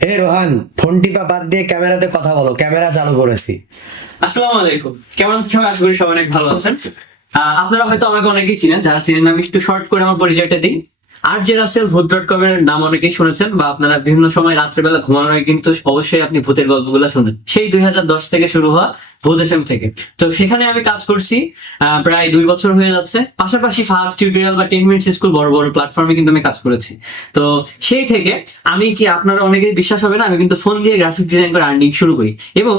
হে Rohan, phone টিপা বাদ দিয়ে ক্যামেরাতে কথা বলো, ক্যামেরা চালু করেছি। আসসালামু আলাইকুম। কেমন সবাই? আশা করি সবাই অনেক ভালো আছেন। আপনারা হয়তো আমাকে অনেকেই চিনেন, যারা চিনেন আমি একটু শর্ট করে আমার পরিচয়টা দিই। আর যে রাসেল ভূত ডট কম এর নাম অনেকেই শুনেছেন, বা আপনারা বিভিন্ন সময় রাত্রেবেলা ঘুমানোর আগে কিন্তু অবশ্যই আপনি ভূতের গল্পগুলো শুনেন। সেই দুই হাজার দশ থেকে শুরু হওয়া এফ থেকে। তো সেখানে আমি কাজ করছি প্রায় দুই বছর হয়ে যাচ্ছে। পাশাপাশি ফার্স্ট টিউটোরিয়াল বা টেন মিনিটস স্কুল বড় বড় প্ল্যাটফর্মে কিন্তু আমি কাজ করেছি। তো সেই থেকে আমি কি আপনারা অনেকের বিশ্বাস হবে না, আমি কিন্তু ফোন দিয়ে গ্রাফিক ডিজাইন করে আর্নিং শুরু করি। এবং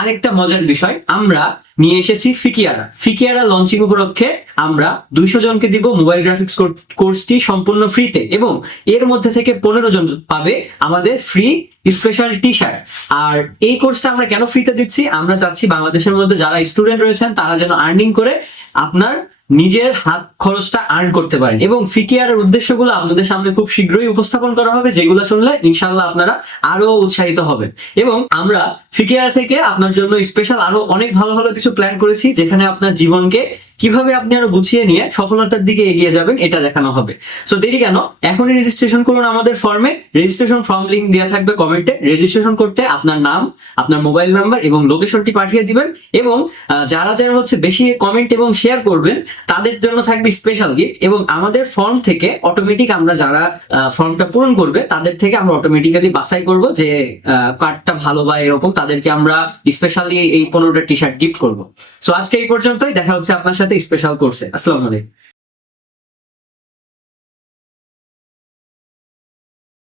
আরেকটা মজার বিষয়, আমরা নিয়ে এসেছি ফিকিয়ারা ফিকিয়ারা লঞ্চিং উপলক্ষে আমরা দুইশো জনকে দিব মোবাইল গ্রাফিক্স কোর্সটি সম্পূর্ণ ফ্রিতে এবং এর মধ্যে থেকে পনেরো জন পাবে আমাদের ফ্রি স্পেশাল টি শার্ট আর এই কোর্সটা আমরা কেন ফ্রিতে দিচ্ছি? আমরা চাচ্ছি বাংলাদেশের মধ্যে যারা স্টুডেন্ট রয়েছেন, তারা যেন আর্নিং করে আপনার নিজের হাত খরচটা আর্ন করতে পারেন। এবং ফিকিয়ারের উদ্দেশ্যগুলো আপনাদের সামনে খুব শীঘ্রই উপস্থাপন করা হবে, যেগুলো শুনলে ইনশাল্লাহ আপনারা আরও উৎসাহিত হবেন। এবং আমরা ফিকিয়ার থেকে আপনার জন্য স্পেশাল আরও অনেক ভালো ভালো কিছু প্ল্যান করেছি, যেখানে আপনার জীবনকে কীভাবে আপনি আরও গুছিয়ে নিয়ে সফলতার দিকে এগিয়ে যাবেন এটা দেখানো হবে। সো দেরি কেন? এখনই রেজিস্ট্রেশন করুন আমাদের ফর্মে রেজিস্ট্রেশন ফর্ম লিংক দেওয়া থাকবে কমেন্টে রেজিস্ট্রেশন করতে আপনার নাম, আপনার মোবাইল নাম্বার এবং লোকেশনটি পাঠিয়ে দিবেন এবং যারা যারা হচ্ছে বেশি কমেন্ট এবং শেয়ার করবেন, তাদের জন্য থাকবে স্পেশাল গিফট এবং আমাদের ফর্ম থেকে অটোমেটিক আমরা যারা ফর্মটা পূরণ করবে, তাদের থেকে আমরা অটোমেটিক্যালি বাছাই করব যে কার্ডটা ভালো বা এরকম, তাদেরকে আমরা স্পেশালি এই পনেরোটা টি শার্ট গিফট করব। সো আজকে এই পর্যন্তই। দেখা হচ্ছে আপনার সাথে। স্পেশাল কোর্সে আসসালামু আলাইকুম